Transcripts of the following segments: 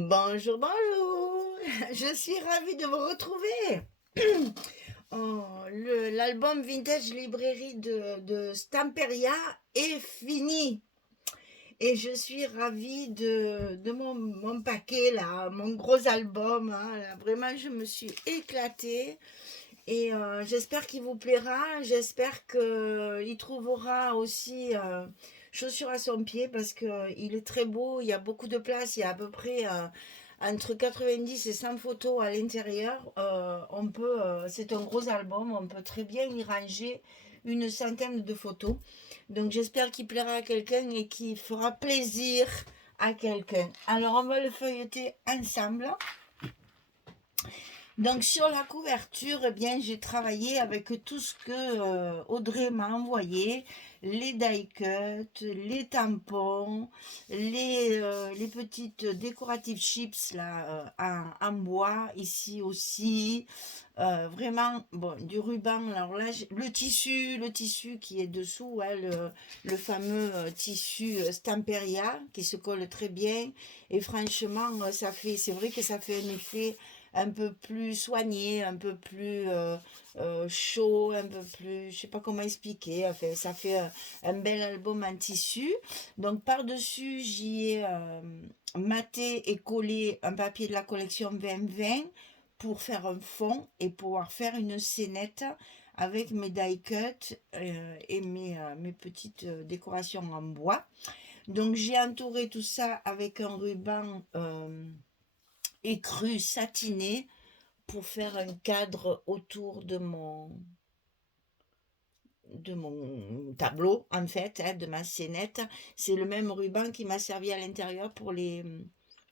Bonjour, bonjour. Je suis ravie de vous retrouver. Oh, l'album Vintage Librairie de Stamperia est fini. Et je suis ravie de mon paquet, là, mon gros album, hein, là. Vraiment, je me suis éclatée. Et j'espère qu'il vous plaira. J'espère qu'il trouvera aussi chaussures à son pied parce qu'il est très beau. Il y a beaucoup de place. Il y a à peu près entre 90 et 100 photos à l'intérieur. C'est un gros album. On peut très bien y ranger une centaine de photos. Donc j'espère qu'il plaira à quelqu'un et qu'il fera plaisir à quelqu'un. Alors on va le feuilleter ensemble. Donc sur la couverture, eh bien, j'ai travaillé avec tout ce que Audrey m'a envoyé, les die-cuts, les tampons, les petites décoratives chips là, en bois, ici aussi. Vraiment, bon, du ruban, alors là, le tissu qui est dessous, hein, le fameux tissu Stamperia qui se colle très bien. Et franchement, c'est vrai que ça fait un effet un peu plus soigné, un peu plus chaud, un peu plus, je sais pas comment expliquer. Enfin, ça fait un bel album en tissu. Donc par-dessus, j'y ai maté et collé un papier de la collection 2020 pour faire un fond et pouvoir faire une scénette avec mes die cuts et mes petites décorations en bois. Donc j'ai entouré tout ça avec un ruban écru satiné pour faire un cadre autour de mon tableau, en fait, hein, de ma scénette. C'est le même ruban qui m'a servi à l'intérieur pour les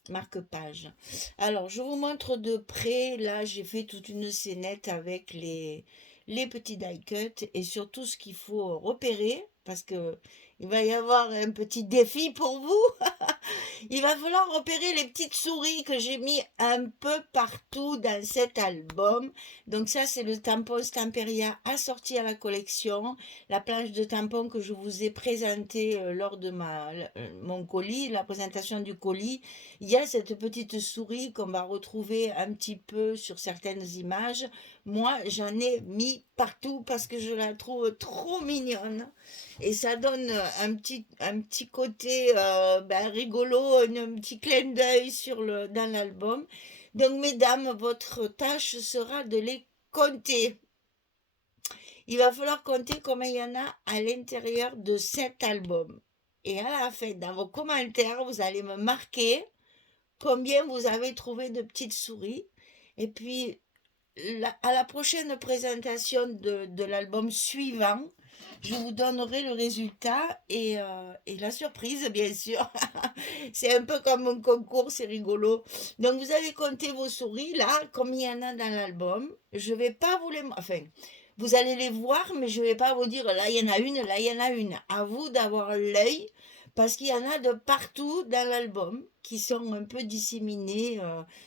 marque-pages. Alors, je vous montre de près. Là, j'ai fait toute une scénette avec les petits die cuts et surtout ce qu'il faut repérer parce que il va y avoir un petit défi pour vous. Il va falloir repérer les petites souris que j'ai mis un peu partout dans cet album. Donc ça, c'est le tampon Stamperia assorti à la collection. La planche de tampon que je vous ai présentée lors de mon colis, la présentation du colis. Il y a cette petite souris qu'on va retrouver un petit peu sur certaines images. Moi, j'en ai mis partout parce que je la trouve trop mignonne. Et ça donne un petit côté rigolo, un petit clin d'œil dans l'album. Donc, mesdames, votre tâche sera de les compter. Il va falloir compter combien il y en a à l'intérieur de cet album. Et à la fin, dans vos commentaires, vous allez me marquer combien vous avez trouvé de petites souris. Et puis, à la prochaine présentation de l'album suivant, je vous donnerai le résultat et la surprise, bien sûr. C'est un peu comme un concours, c'est rigolo. Donc, vous allez compter vos souris, là, comme il y en a dans l'album. Je vais pas vous les... Enfin, vous allez les voir, mais je vais pas vous dire, là, il y en a une, là, il y en a une. À vous d'avoir l'œil, parce qu'il y en a de partout dans l'album, qui sont un peu disséminés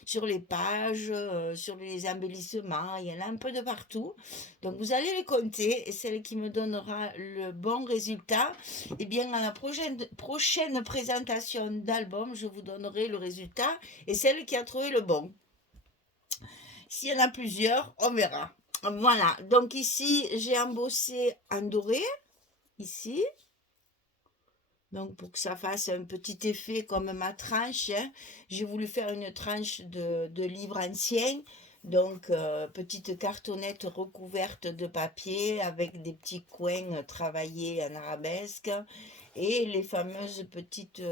sur les pages, sur les embellissements. Il y en a un peu de partout. Donc, vous allez les compter et celle qui me donnera le bon résultat, eh bien, à la prochaine présentation d'album, je vous donnerai le résultat et celle qui a trouvé le bon. S'il y en a plusieurs, on verra. Voilà. Donc, ici, j'ai embossé en doré, ici. Donc, pour que ça fasse un petit effet comme ma tranche, hein, j'ai voulu faire une tranche de livre ancien. Donc, petite cartonnette recouverte de papier avec des petits coins travaillés en arabesque et les fameuses petites.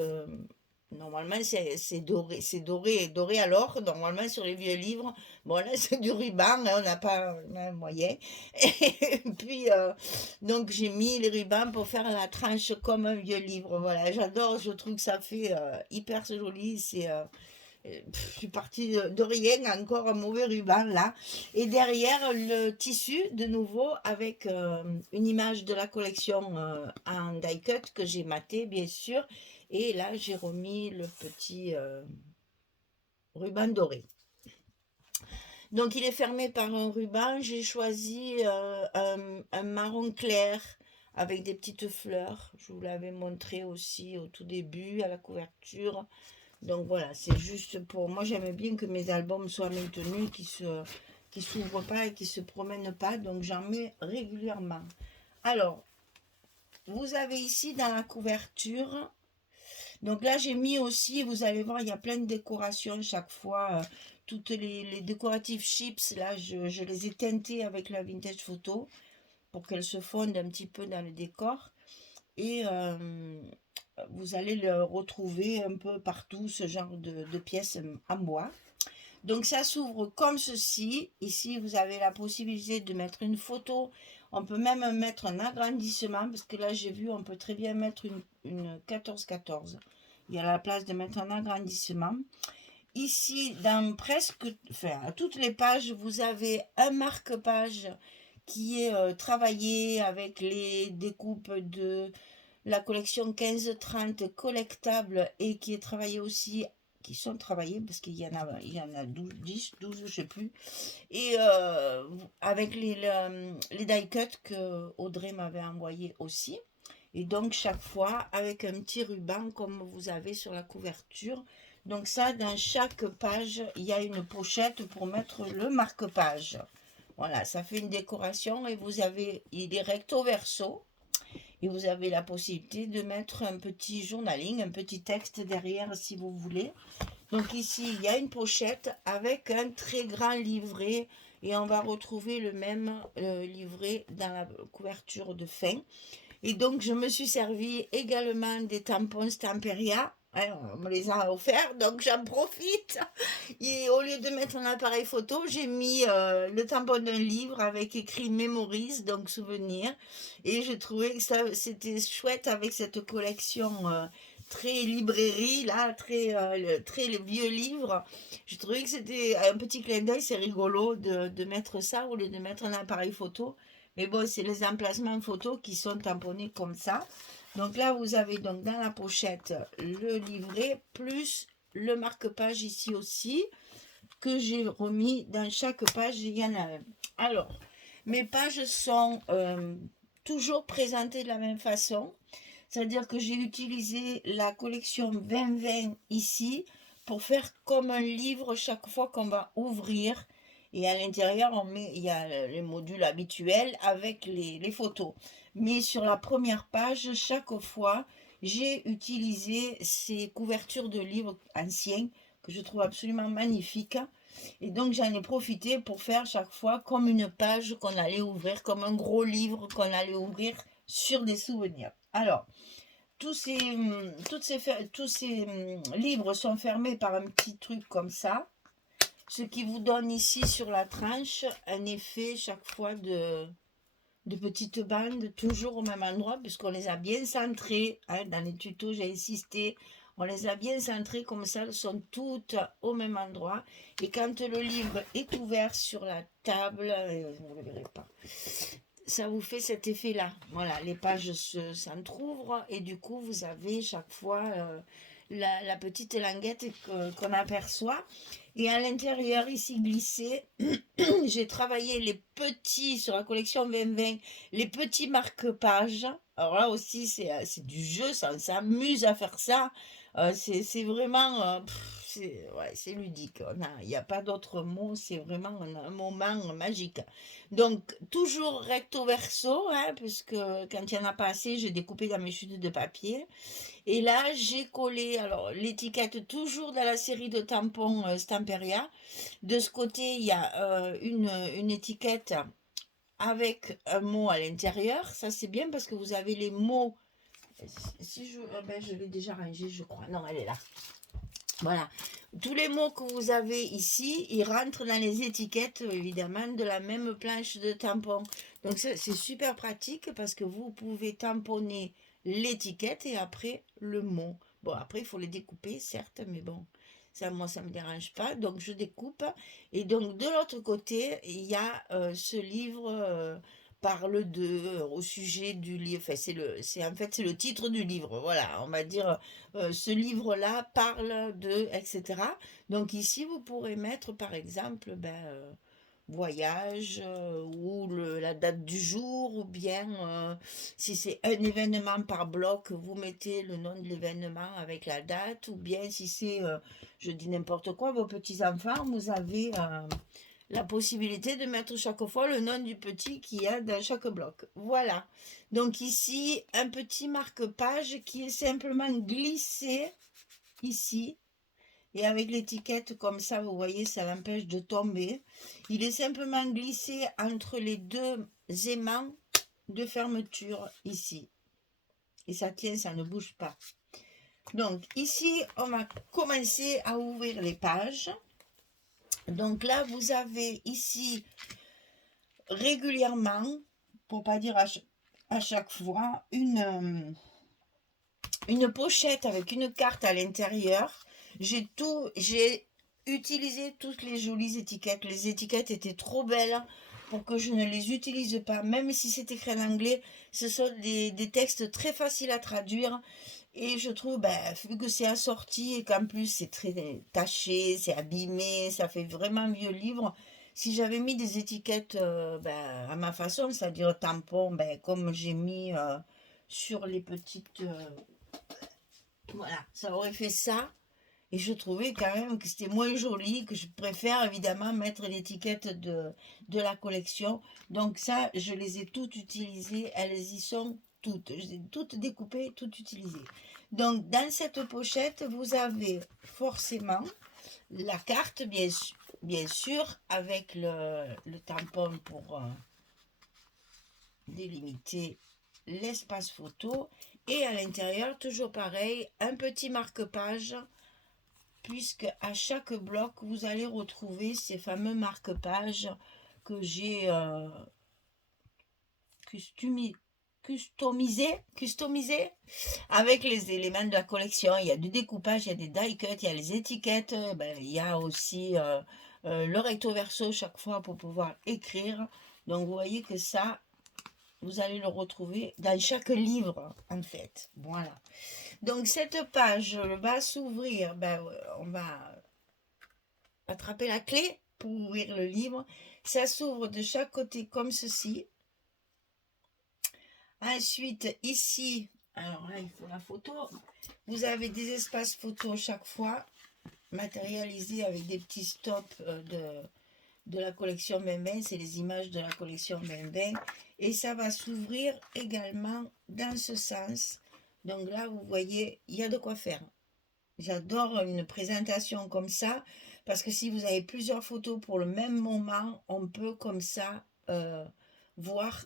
Normalement, c'est doré, doré à l'or. Normalement, sur les vieux livres, bon, là, c'est du ruban, hein, on n'a pas un moyen. Et puis, donc j'ai mis les rubans pour faire la tranche comme un vieux livre. Voilà, j'adore, je trouve que ça fait hyper joli. Je suis partie de rien, encore un mauvais ruban là. Et derrière le tissu, de nouveau, avec une image de la collection en die cut que j'ai maté, bien sûr. Et là, j'ai remis le petit ruban doré. Donc il est fermé par un ruban. J'ai choisi un marron clair avec des petites fleurs. Je vous l'avais montré aussi au tout début, à la couverture. Donc voilà, c'est juste pour moi, j'aime bien que mes albums soient maintenus, qui s'ouvrent pas et qui se promènent pas, donc j'en mets régulièrement. Alors, vous avez ici dans la couverture, donc là j'ai mis aussi, vous allez voir, il y a plein de décorations chaque fois, toutes les décoratifs chips, là je les ai teintés avec la vintage photo pour qu'elles se fondent un petit peu dans le décor. Et vous allez le retrouver un peu partout, ce genre de pièces en bois. Donc ça s'ouvre comme ceci. Ici, vous avez la possibilité de mettre une photo. On peut même mettre un agrandissement, parce que là, j'ai vu, on peut très bien mettre une 14-14. Il y a la place de mettre un agrandissement. Ici, dans presque, enfin, à toutes les pages, vous avez un marque-page qui est travaillé avec les découpes de la collection 15-30 collectable et qui est travaillée aussi, qui sont travaillées parce il y en a 12, 10, 12, je sais plus, et avec les die cuts que Audrey m'avait envoyé aussi. Et donc chaque fois avec un petit ruban comme vous avez sur la couverture. Donc ça, dans chaque page, il y a une pochette pour mettre le marque-page. Voilà, ça fait une décoration et vous avez, il est recto verso et vous avez la possibilité de mettre un petit journaling, un petit texte derrière si vous voulez. Donc ici, il y a une pochette avec un très grand livret et on va retrouver le même livret dans la couverture de fin. Et donc, je me suis servi également des tampons Stamperia. On me les a offerts, donc j'en profite. Et au lieu de mettre un appareil photo, j'ai mis le tampon d'un livre avec écrit Memories, donc souvenir. Et je trouvais que ça, c'était chouette avec cette collection très librairie, là, très vieux livre. Je trouvais que c'était un petit clin d'œil, c'est rigolo de mettre ça au lieu de mettre un appareil photo. Mais bon, c'est les emplacements photos qui sont tamponnés comme ça. Donc là, vous avez donc dans la pochette le livret plus le marque-page ici aussi que j'ai remis dans chaque page. Il y en a un. Alors, mes pages sont toujours présentées de la même façon. C'est-à-dire que j'ai utilisé la collection 2020 ici pour faire comme un livre chaque fois qu'on va ouvrir. Et à l'intérieur, il y a les modules habituels avec les photos. Mais sur la première page, chaque fois, j'ai utilisé ces couvertures de livres anciens que je trouve absolument magnifiques. Et donc, j'en ai profité pour faire chaque fois comme une page qu'on allait ouvrir, comme un gros livre qu'on allait ouvrir sur des souvenirs. Alors, tous ces livres sont fermés par un petit truc comme ça, ce qui vous donne ici sur la tranche un effet chaque fois de petites bandes, toujours au même endroit, puisqu'on les a bien centrées. Hein, dans les tutos, j'ai insisté, on les a bien centrées comme ça, elles sont toutes au même endroit. Et quand le livre est ouvert sur la table, vous ne le verrez pas, ça vous fait cet effet-là. Voilà, les pages s'entr'ouvrent et du coup, vous avez chaque fois la petite languette qu'on aperçoit. Et à l'intérieur, ici glissé, j'ai travaillé les petits, sur la collection 2020, les petits marque-pages. Alors là aussi, c'est du jeu, ça, on s'amuse à faire ça. C'est vraiment, ouais, c'est ludique. Il n'y a pas d'autre mot, c'est vraiment un moment magique. Donc, toujours recto verso, hein, puisque quand il n'y en a pas assez, j'ai découpé dans mes chutes de papier. Et là, j'ai collé alors l'étiquette toujours dans la série de tampons Stamperia. De ce côté, il y a une étiquette avec un mot à l'intérieur. Ça, c'est bien parce que vous avez les mots. Si je, ben, je l'ai déjà rangé, je crois. Non, elle est là. Voilà. Tous les mots que vous avez ici, ils rentrent dans les étiquettes, évidemment, de la même planche de tampon. Donc, c'est super pratique parce que vous pouvez tamponner l'étiquette et après le mot. Bon, après, il faut les découper, certes, mais bon, ça, moi, ça ne me dérange pas. Donc, je découpe. Et donc, de l'autre côté, il y a ce livre parle au sujet du livre. Enfin, en fait, c'est le titre du livre. Voilà, on va dire ce livre-là parle de, etc. Donc ici, vous pourrez mettre, par exemple, voyage ou la date du jour, ou bien si c'est un événement par bloc, vous mettez le nom de l'événement avec la date, ou bien si c'est, je dis n'importe quoi, vos petits-enfants, vous avez la possibilité de mettre chaque fois le nom du petit qu'il y a dans chaque bloc. Voilà. Donc ici, un petit marque-page qui est simplement glissé ici. Et avec l'étiquette comme ça, vous voyez, ça l'empêche de tomber. Il est simplement glissé entre les deux aimants de fermeture ici. Et ça tient, ça ne bouge pas. Donc ici, on va commencer à ouvrir les pages. Donc là, vous avez ici régulièrement, pour pas dire à chaque fois, une pochette avec une carte à l'intérieur. J'ai utilisé toutes les jolies étiquettes. Les étiquettes étaient trop belles pour que je ne les utilise pas, même si c'est écrit en anglais. Ce sont des textes très faciles à traduire. Et je trouve, vu que c'est assorti et qu'en plus c'est très taché, c'est abîmé, ça fait vraiment vieux livre. Si j'avais mis des étiquettes à ma façon, c'est-à-dire tampon, comme j'ai mis sur les petites... voilà, ça aurait fait ça. Et je trouvais quand même que c'était moins joli, que je préfère évidemment mettre l'étiquette de la collection. Donc ça, je les ai toutes utilisées, elles y sont toutes. Je les ai toutes découpées, toutes utilisées. Donc dans cette pochette, vous avez forcément la carte, bien sûr avec le tampon pour délimiter l'espace photo. Et à l'intérieur, toujours pareil, un petit marque-page, puisque à chaque bloc, vous allez retrouver ces fameux marque-pages que j'ai customisé avec les éléments de la collection. Il y a du découpage, il y a des die cuts, il y a les étiquettes, il y a aussi le recto verso chaque fois pour pouvoir écrire. Donc vous voyez que ça, vous allez le retrouver dans chaque livre en fait. Voilà. Donc cette page va s'ouvrir, on va attraper la clé pour ouvrir le livre. Ça s'ouvre de chaque côté comme ceci. Ensuite, ici, alors là, il faut la photo. Vous avez des espaces photos chaque fois, matérialisés avec des petits stops de la collection Bembin. C'est les images de la collection Bembin. Et ça va s'ouvrir également dans ce sens. Donc là, vous voyez, il y a de quoi faire. J'adore une présentation comme ça, parce que si vous avez plusieurs photos pour le même moment, on peut comme ça voir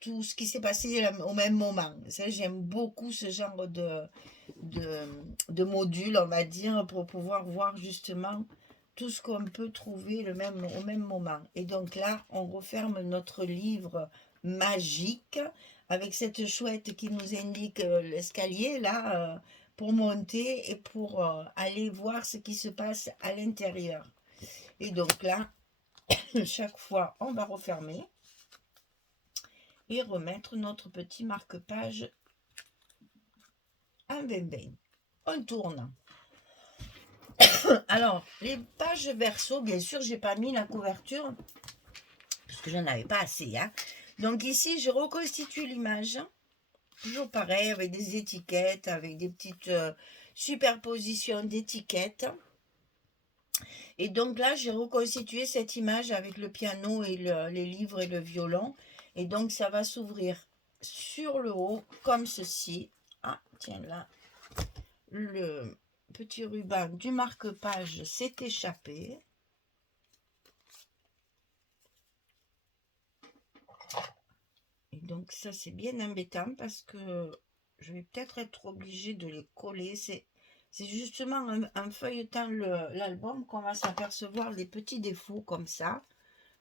tout ce qui s'est passé au même moment. J'aime beaucoup ce genre de module, on va dire, pour pouvoir voir justement tout ce qu'on peut trouver au même moment. Et donc là, on referme notre livre magique avec cette chouette qui nous indique l'escalier là pour monter et pour aller voir ce qui se passe à l'intérieur. Et donc là, chaque fois, on va refermer et remettre notre petit marque-page en Bembin. On tourne. Alors, les pages verso, bien sûr, j'ai pas mis la couverture parce que j'en avais pas assez. Hein. Donc ici, je reconstitue l'image. Toujours pareil, avec des étiquettes, avec des petites superpositions d'étiquettes. Et donc là, j'ai reconstitué cette image avec le piano et les livres et le violon. Et donc, ça va s'ouvrir sur le haut, comme ceci. Ah, tiens, là, le petit ruban du marque-page s'est échappé. Et donc, ça, c'est bien embêtant parce que je vais peut-être être obligée de les coller. C'est justement en feuilletant l'album qu'on va s'apercevoir des petits défauts comme ça.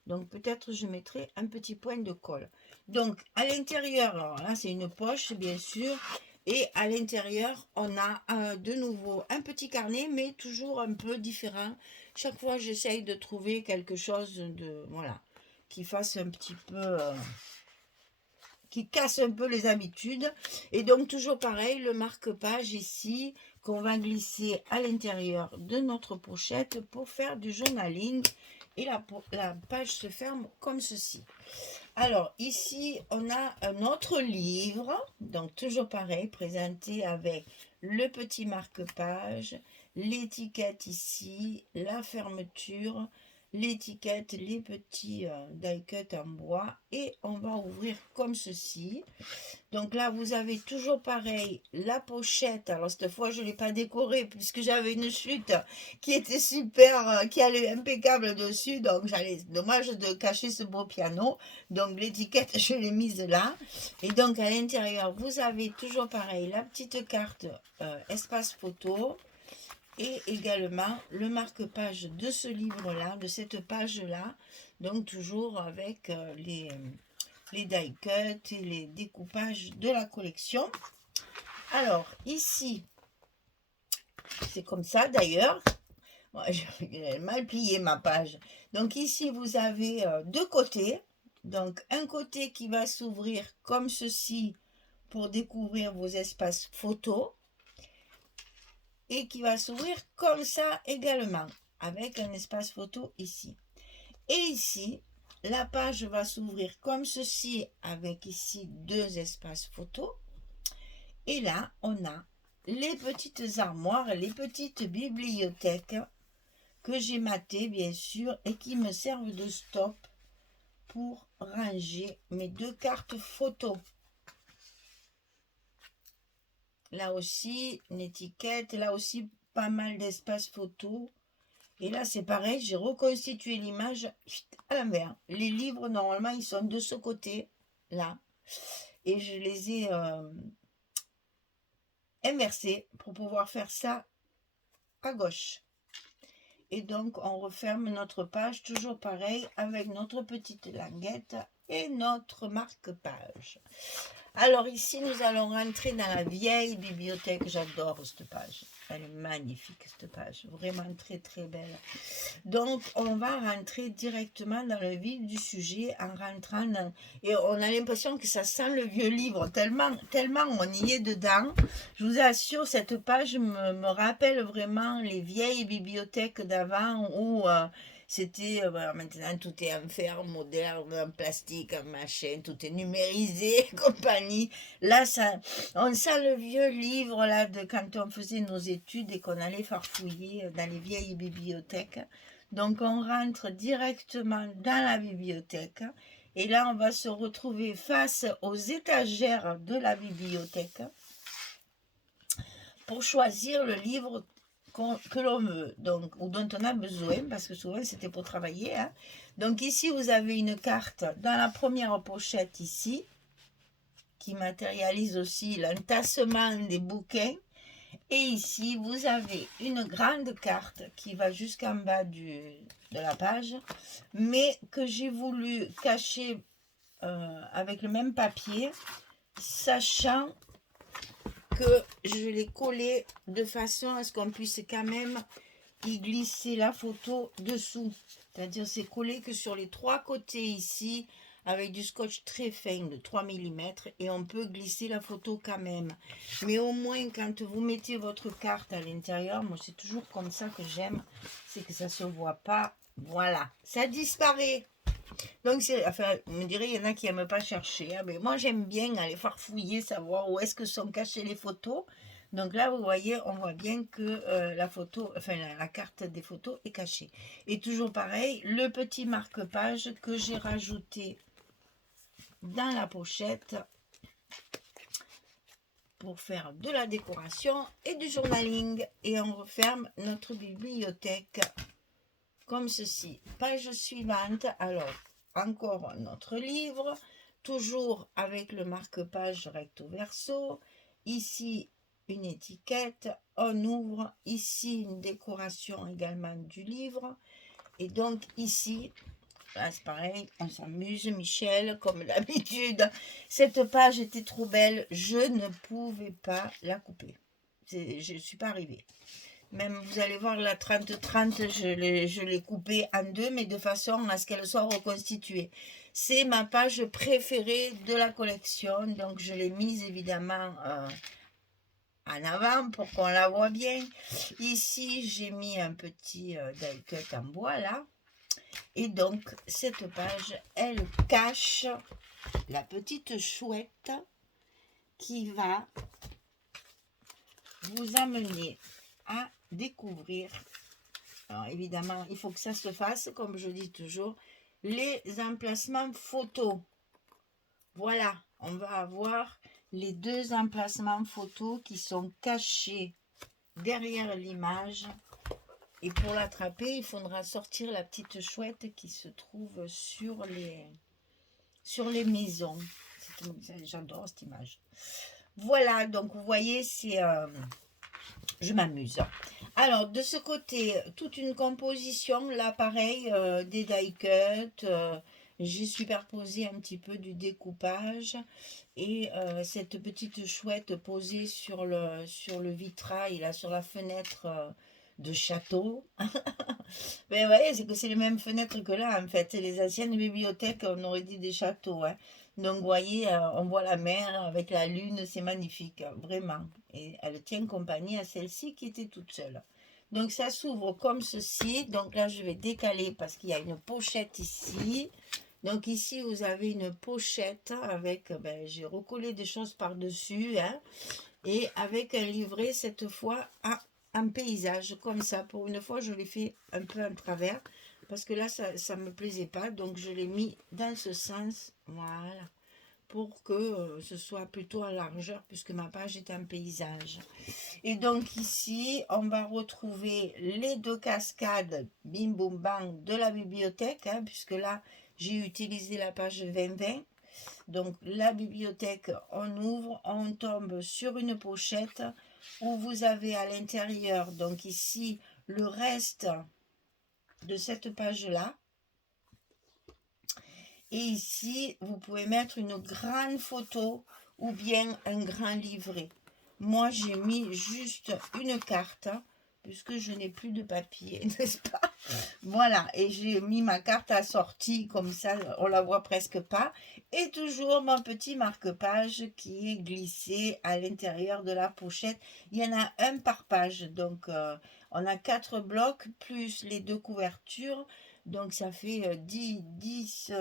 Donc peut-être je mettrai un petit point de colle. Donc à l'intérieur, alors là c'est une poche bien sûr. Et à l'intérieur, on a de nouveau un petit carnet, mais toujours un peu différent. Chaque fois, j'essaye de trouver quelque chose de, voilà, qui fasse un petit peu... qui casse un peu les habitudes. Et donc toujours pareil, le marque-page ici, qu'on va glisser à l'intérieur de notre pochette pour faire du journaling. Et la page se ferme comme ceci. Alors, ici, on a un autre livre, donc toujours pareil, présenté avec le petit marque-page, l'étiquette ici, la fermeture, l'étiquette, les petits die-cut en bois, et on va ouvrir comme ceci. Donc là, vous avez toujours pareil, la pochette. Alors cette fois, je ne l'ai pas décorée puisque j'avais une chute qui était super, qui allait impeccable dessus. Donc dommage de cacher ce beau piano. Donc l'étiquette, je l'ai mise là. Et donc à l'intérieur, vous avez toujours pareil, la petite carte espace photo. Et également le marque-page de ce livre-là, de cette page-là. Donc toujours avec les die cut et les découpages de la collection. Alors ici, c'est comme ça d'ailleurs. J'ai mal plié ma page. Donc ici, vous avez deux côtés. Donc un côté qui va s'ouvrir comme ceci pour découvrir vos espaces photos. Et qui va s'ouvrir comme ça également, avec un espace photo ici. Et ici, la page va s'ouvrir comme ceci, avec ici deux espaces photos. Et là, on a les petites armoires, les petites bibliothèques que j'ai matées, bien sûr, et qui me servent de stop pour ranger mes deux cartes photos. Là aussi, une étiquette, là aussi, pas mal d'espace photo. Et là, c'est pareil, j'ai reconstitué l'image à l'envers. Les livres, normalement, ils sont de ce côté, là. Et je les ai inversés pour pouvoir faire ça à gauche. Et donc, on referme notre page, toujours pareil, avec notre petite languette et notre marque-page. Alors ici, nous allons rentrer dans la vieille bibliothèque. J'adore cette page. Elle est magnifique, cette page. Vraiment très, très belle. Donc, on va rentrer directement dans le vif du sujet en rentrant dans... Et on a l'impression que ça sent le vieux livre, tellement on y est dedans. Je vous assure, cette page me rappelle vraiment les vieilles bibliothèques d'avant où... c'était, maintenant tout est en fer, moderne, en plastique, en machin, tout est numérisé, compagnie. Là, on sent le vieux livre là, de quand on faisait nos études et qu'on allait farfouiller dans les vieilles bibliothèques. Donc, on rentre directement dans la bibliothèque. Et là, on va se retrouver face aux étagères de la bibliothèque pour choisir le livre que l'on veut, donc, ou dont on a besoin, parce que souvent c'était pour travailler. Hein. Donc ici, vous avez une carte dans la première pochette ici, qui matérialise aussi l'entassement des bouquins. Et ici, vous avez une grande carte qui va jusqu'en bas de la page, mais que j'ai voulu cacher avec le même papier, sachant que je l'ai collé de façon à ce qu'on puisse quand même y glisser la photo dessous. C'est-à-dire c'est collé que sur les trois côtés ici avec du scotch très fin de 3 mm et on peut glisser la photo quand même. Mais au moins quand vous mettez votre carte à l'intérieur, moi c'est toujours comme ça que j'aime, c'est que ça se voit pas. Voilà, ça disparaît. Donc, enfin, vous me direz, il y en a qui n'aiment pas chercher. Hein, mais moi, j'aime bien aller farfouiller, savoir où est-ce que sont cachées les photos. Donc là, vous voyez, on voit bien que la photo, enfin, la carte des photos est cachée. Et toujours pareil, le petit marque-page que j'ai rajouté dans la pochette pour faire de la décoration et du journaling. Et on referme notre bibliothèque comme ceci. Page suivante. Alors, encore notre livre, toujours avec le marque-page recto verso. Ici, une étiquette. On ouvre ici une décoration également du livre. Et donc ici, là c'est pareil, on s'amuse, Michel, comme d'habitude. Cette page était trop belle, je ne pouvais pas la couper. Je ne suis pas arrivée. Même, vous allez voir, la 30-30, je l'ai coupée en deux, mais de façon à ce qu'elle soit reconstituée. C'est ma page préférée de la collection, donc je l'ai mise évidemment en avant pour qu'on la voit bien. Ici, j'ai mis un petit die cut en bois là. Et donc, cette page, elle cache la petite chouette qui va vous amener à découvrir. Alors, évidemment, il faut que ça se fasse, comme je dis toujours, les emplacements photos. Voilà, on va avoir les deux emplacements photos qui sont cachés derrière l'image. Et pour l'attraper, il faudra sortir la petite chouette qui se trouve sur les maisons. J'adore cette image. Voilà, donc vous voyez, je m'amuse. Alors, de ce côté, toute une composition, là, pareil, des die cuts, j'ai superposé un petit peu du découpage et cette petite chouette posée sur le vitrail, là, sur la fenêtre de château. Mais ouais, c'est que c'est les mêmes fenêtres que là, en fait. Les anciennes bibliothèques, on aurait dit des châteaux, hein. Donc, vous voyez, on voit la mer avec la lune, c'est magnifique, vraiment. Et elle tient compagnie à celle-ci qui était toute seule. Donc, ça s'ouvre comme ceci. Donc là, je vais décaler parce qu'il y a une pochette ici. Donc ici, vous avez une pochette avec, j'ai recollé des choses par-dessus, hein, et avec un livret, cette fois, en paysage, comme ça. Pour une fois, je l'ai fait un peu en travers, parce que là, ça ne me plaisait pas. Donc, je l'ai mis dans ce sens, voilà, pour que ce soit plutôt à largeur, puisque ma page est en paysage. Et donc, ici, on va retrouver les deux cascades, bim, boum, bang, de la bibliothèque, hein, puisque là, j'ai utilisé la page 2020. Donc, la bibliothèque, on ouvre, on tombe sur une pochette où vous avez à l'intérieur, donc ici, le reste de cette page-là. Et ici, vous pouvez mettre une grande photo ou bien un grand livret. Moi, j'ai mis juste une carte, puisque je n'ai plus de papier, n'est-ce pas? Voilà, et j'ai mis ma carte assortie, comme ça, on la voit presque pas. Et toujours mon petit marque-page qui est glissé à l'intérieur de la pochette. Il y en a un par page, donc on a 4 blocs, plus les 2 couvertures. Donc ça fait 10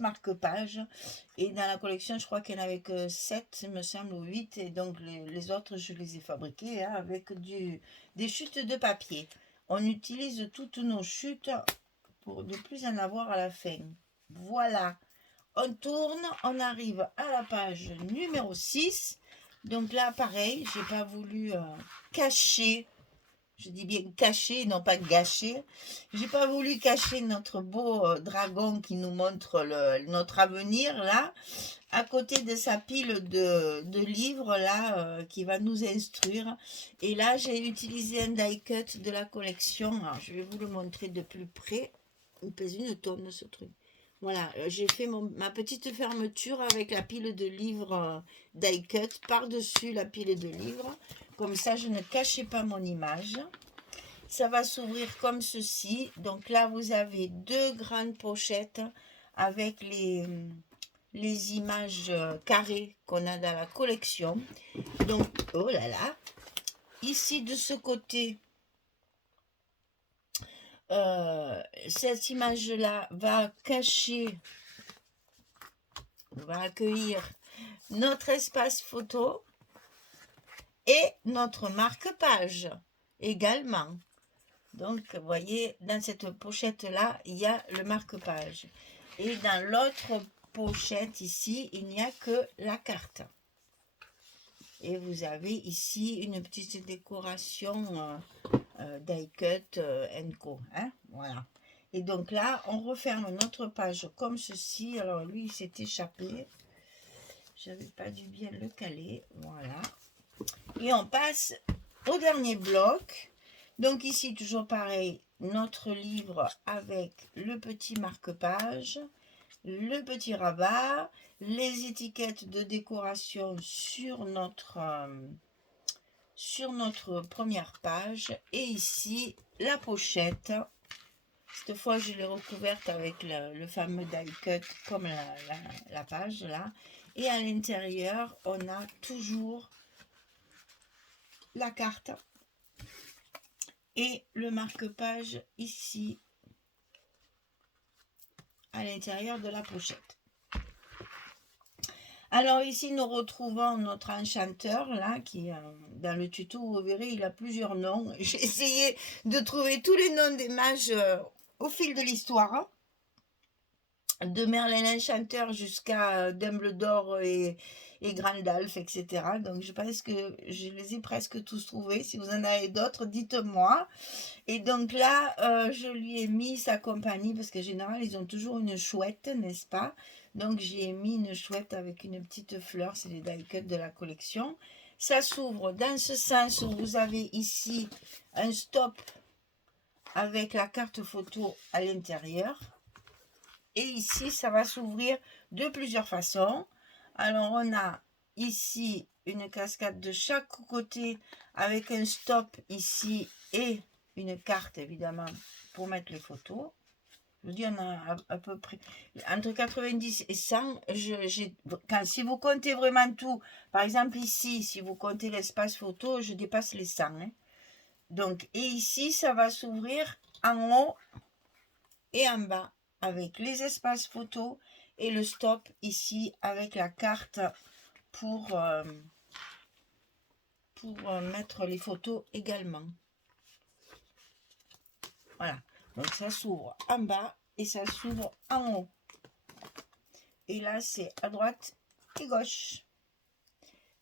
marque-pages. Et dans la collection, je crois qu'il n'y en avait que 7, il me semble, ou 8. Et donc les autres, je les ai fabriqués hein, avec des chutes de papier. On utilise toutes nos chutes pour ne plus en avoir à la fin. Voilà. On tourne, on arrive à la page numéro 6. Donc là, pareil, j'ai pas voulu cacher. Je dis bien cacher, non pas gâcher. J'ai pas voulu cacher notre beau dragon qui nous montre notre avenir là, à côté de sa pile de livres là qui va nous instruire. Et là, j'ai utilisé un die cut de la collection. Alors, je vais vous le montrer de plus près. Il pèse une tonne ce truc. Voilà, j'ai fait ma petite fermeture avec la pile de livres die cut par-dessus la pile de livres. Comme ça, je ne cachais pas mon image. Ça va s'ouvrir comme ceci. Donc là, vous avez 2 grandes pochettes avec les images carrées qu'on a dans la collection. Donc, oh là là. Ici, de ce côté, cette image-là va cacher, va accueillir notre espace photo et notre marque-page également. Donc, vous voyez, dans cette pochette-là, il y a le marque-page. Et dans l'autre pochette ici, il n'y a que la carte. Et vous avez ici une petite décoration die cut Co. Hein, voilà. Et donc là, on referme notre page comme ceci. Alors lui, il s'est échappé. J'avais pas dû bien le caler. Voilà. Et on passe au dernier bloc. Donc ici, toujours pareil, notre livre avec le petit marque-page, le petit rabat, les étiquettes de décoration sur notre première page. Et ici, la pochette. Cette fois, je l'ai recouverte avec le fameux die cut comme la page là. Et à l'intérieur, on a toujours la carte et le marque-page ici à l'intérieur de la pochette. Alors ici nous retrouvons notre enchanteur là qui dans le tuto vous verrez il a plusieurs noms. J'ai essayé de trouver tous les noms des mages au fil de l'histoire, de Merlin l'enchanteur jusqu'à Dumbledore et Gandalf, etc. Donc je pense que je les ai presque tous trouvés. Si vous en avez d'autres, dites-moi. Et donc là, je lui ai mis sa compagnie, parce qu'en général, ils ont toujours une chouette, n'est-ce pas? Donc j'y ai mis une chouette avec une petite fleur, c'est les die cut de la collection. Ça s'ouvre dans ce sens où vous avez ici un stop avec la carte photo à l'intérieur. Et ici, ça va s'ouvrir de plusieurs façons. Alors, on a ici une cascade de chaque côté avec un stop ici et une carte, évidemment, pour mettre les photos. Je dis, on a à peu près entre 90 et 100. Si vous comptez vraiment tout, par exemple ici, si vous comptez l'espace photo, je dépasse les 100. Hein. Donc, et ici, ça va s'ouvrir en haut et en bas avec les espaces photos et le stop ici avec la carte pour mettre les photos également. Voilà, donc ça s'ouvre en bas et ça s'ouvre en haut. Et là, c'est à droite et gauche.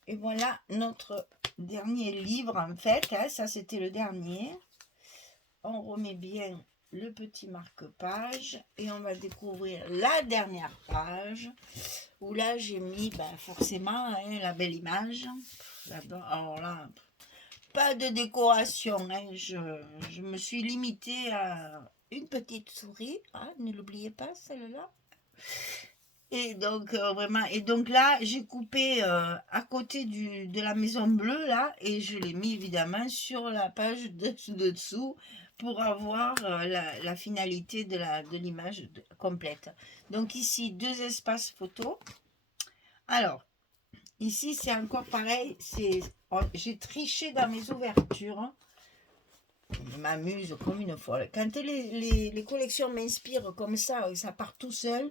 Et voilà notre dernier livre en fait. Hein, ça, c'était le dernier. On remet bien le petit marque-page et on va découvrir la dernière page où là j'ai mis forcément hein, la belle image. Alors là, pas de décoration, hein, je me suis limitée à une petite souris, hein, ne l'oubliez pas celle-là. Et donc vraiment, et donc là j'ai coupé à côté de la maison bleue là et je l'ai mis évidemment sur la page de dessous pour avoir la finalité de l'image complète. Donc ici, 2 espaces photos. Alors, ici, c'est encore pareil. J'ai triché dans mes ouvertures. Je m'amuse comme une folle. Quand les collections m'inspirent comme ça, et ça part tout seul,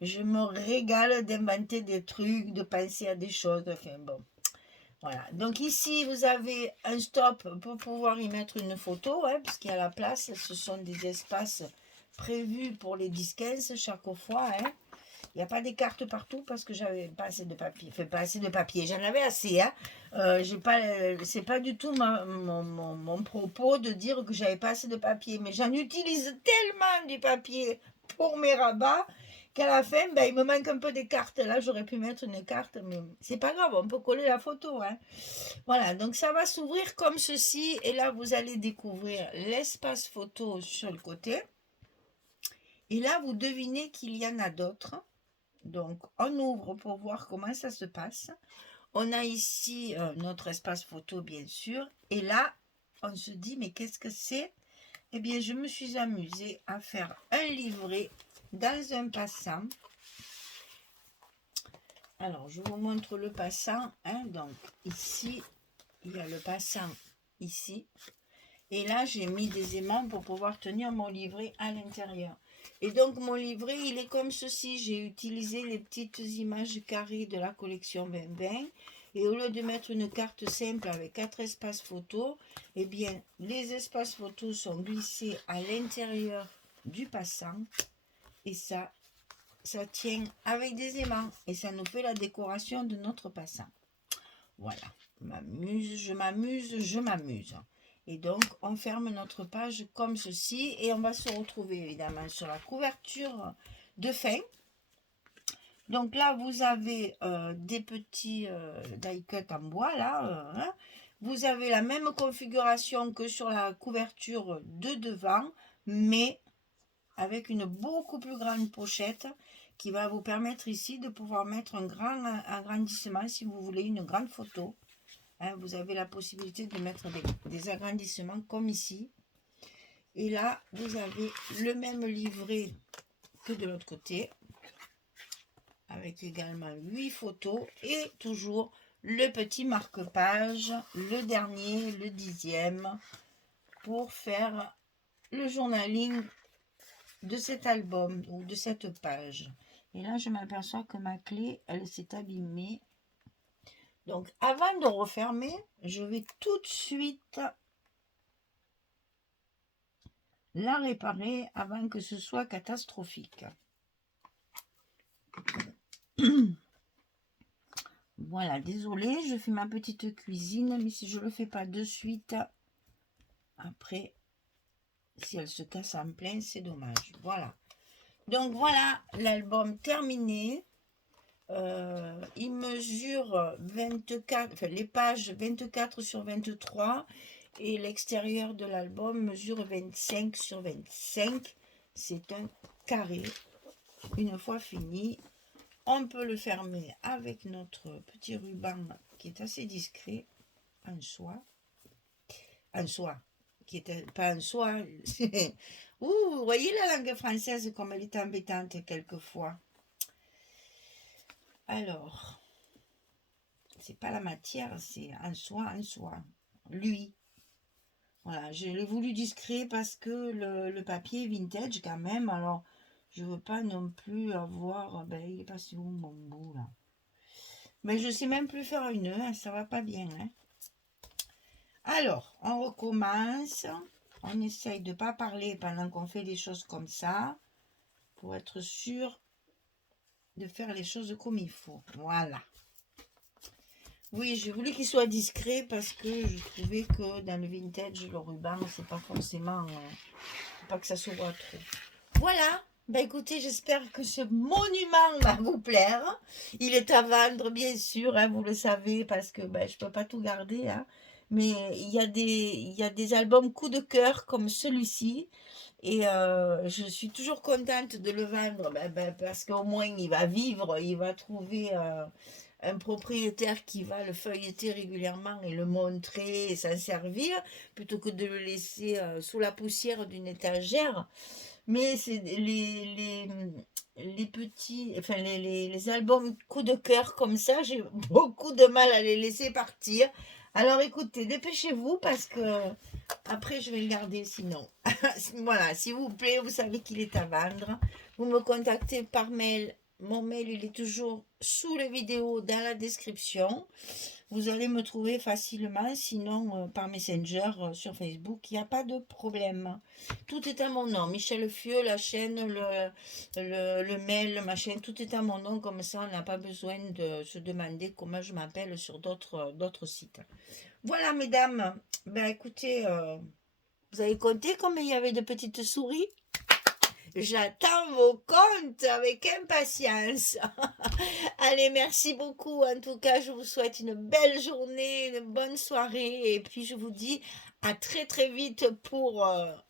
je me régale d'inventer des trucs, de penser à des choses. Enfin, bon. Voilà, donc ici vous avez un stop pour pouvoir y mettre une photo, hein, puisqu'il y a la place, ce sont des espaces prévus pour les disquaires chaque fois. Hein. Il n'y a pas des cartes partout parce que j'avais pas assez de papier. Enfin, pas assez de papier, j'en avais assez. Hein. C'est pas du tout mon propos de dire que j'avais pas assez de papier, mais j'en utilise tellement du papier pour mes rabats qu'à la fin, il me manque un peu des cartes. Là, j'aurais pu mettre une carte, mais c'est pas grave, on peut coller la photo. Hein. Voilà, donc ça va s'ouvrir comme ceci. Et là, vous allez découvrir l'espace photo sur le côté. Et là, vous devinez qu'il y en a d'autres. Donc, on ouvre pour voir comment ça se passe. On a ici notre espace photo, bien sûr. Et là, on se dit, mais qu'est-ce que c'est? Eh bien, je me suis amusée à faire un livret dans un passant. Alors, je vous montre le passant. Hein. Donc, ici, il y a le passant ici. Et là, j'ai mis des aimants pour pouvoir tenir mon livret à l'intérieur. Et donc, mon livret, il est comme ceci. J'ai utilisé les petites images carrées de la collection Bembin. Et au lieu de mettre une carte simple avec 4 espaces photos, eh bien, les espaces photos sont glissés à l'intérieur du passant. Et ça tient avec des aimants. Et ça nous fait la décoration de notre passant. Voilà. Je m'amuse. Et donc, on ferme notre page comme ceci. Et on va se retrouver évidemment sur la couverture de fin. Donc là, vous avez des petits die cut en bois. Là, hein. Vous avez la même configuration que sur la couverture de devant, mais avec une beaucoup plus grande pochette qui va vous permettre ici de pouvoir mettre un grand agrandissement si vous voulez une grande photo. Hein, vous avez la possibilité de mettre des agrandissements comme ici. Et là, vous avez le même livret que de l'autre côté, avec également 8 photos et toujours le petit marque-page, le dernier, le 10e, pour faire le journaling de cet album ou de cette page. Et là, je m'aperçois que ma clé, elle s'est abîmée. Donc, avant de refermer, je vais tout de suite la réparer avant que ce soit catastrophique. Voilà, désolée, je fais ma petite cuisine, mais si je ne le fais pas de suite, après, si elle se casse en plein, c'est dommage. Voilà. Donc voilà, l'album terminé. Il mesure 24, enfin les pages 24 sur 23 et l'extérieur de l'album mesure 25 sur 25. C'est un carré. Une fois fini, on peut le fermer avec notre petit ruban qui est assez discret en soie. En soie, qui est pas en soie. Ouh, vous voyez la langue française comme elle est embêtante quelquefois. Alors, c'est pas la matière, c'est en soie. Lui. Voilà, je l'ai voulu discret parce que le papier est vintage quand même. Alors, je veux pas non plus avoir... Ben, il est passé où mon bout là? Mais je sais même plus faire une nœud, ça va pas bien. Hein. Alors, on recommence. On essaye de ne pas parler pendant qu'on fait des choses comme ça. Pour être sûr de faire les choses comme il faut. Voilà. Oui, j'ai voulu qu'il soit discret parce que je trouvais que dans le vintage, le ruban, c'est pas forcément... pas que ça se voit trop. Voilà. Ben écoutez, j'espère que ce monument va vous plaire. Il est à vendre, bien sûr, hein, vous le savez, parce que ben, je peux pas tout garder. Hein. Mais il y a des albums coup de cœur comme celui-ci. Et je suis toujours contente de le vendre parce qu'au moins il va vivre, il va trouver un propriétaire qui va le feuilleter régulièrement et le montrer et s'en servir plutôt que de le laisser sous la poussière d'une étagère. Mais c'est les petits, enfin les albums coup de cœur comme ça, j'ai beaucoup de mal à les laisser partir. Alors écoutez, dépêchez-vous parce que après je vais le garder sinon. Voilà, s'il vous plaît, vous savez qu'il est à vendre. Vous me contactez par mail. Mon mail, il est toujours sous les vidéos dans la description. Vous allez me trouver facilement, sinon par Messenger sur Facebook, il n'y a pas de problème. Tout est à mon nom. Michel Fieux, la chaîne, le mail, le machin, tout est à mon nom. Comme ça, on n'a pas besoin de se demander comment je m'appelle sur d'autres sites. Voilà, mesdames. Ben écoutez, vous avez compté combien il y avait de petites souris? J'attends vos comptes avec impatience. Allez, merci beaucoup. En tout cas, je vous souhaite une belle journée, une bonne soirée. Et puis, je vous dis à très très vite pour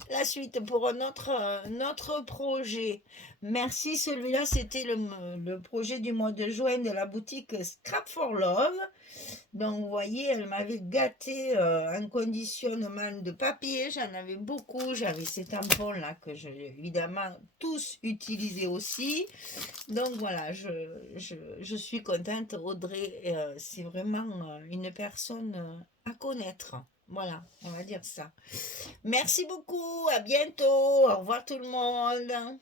la suite, pour notre projet. Merci. Celui-là, c'était le projet du mois de juin de la boutique Scrap for Love. Donc, vous voyez, elle m'avait gâté un conditionnement de papier. J'en avais beaucoup. J'avais ces tampons-là que j'ai évidemment tous utilisés aussi. Donc, voilà, je suis contente. Audrey, c'est vraiment une personne à connaître. Voilà, on va dire ça. Merci beaucoup. À bientôt. Au revoir tout le monde.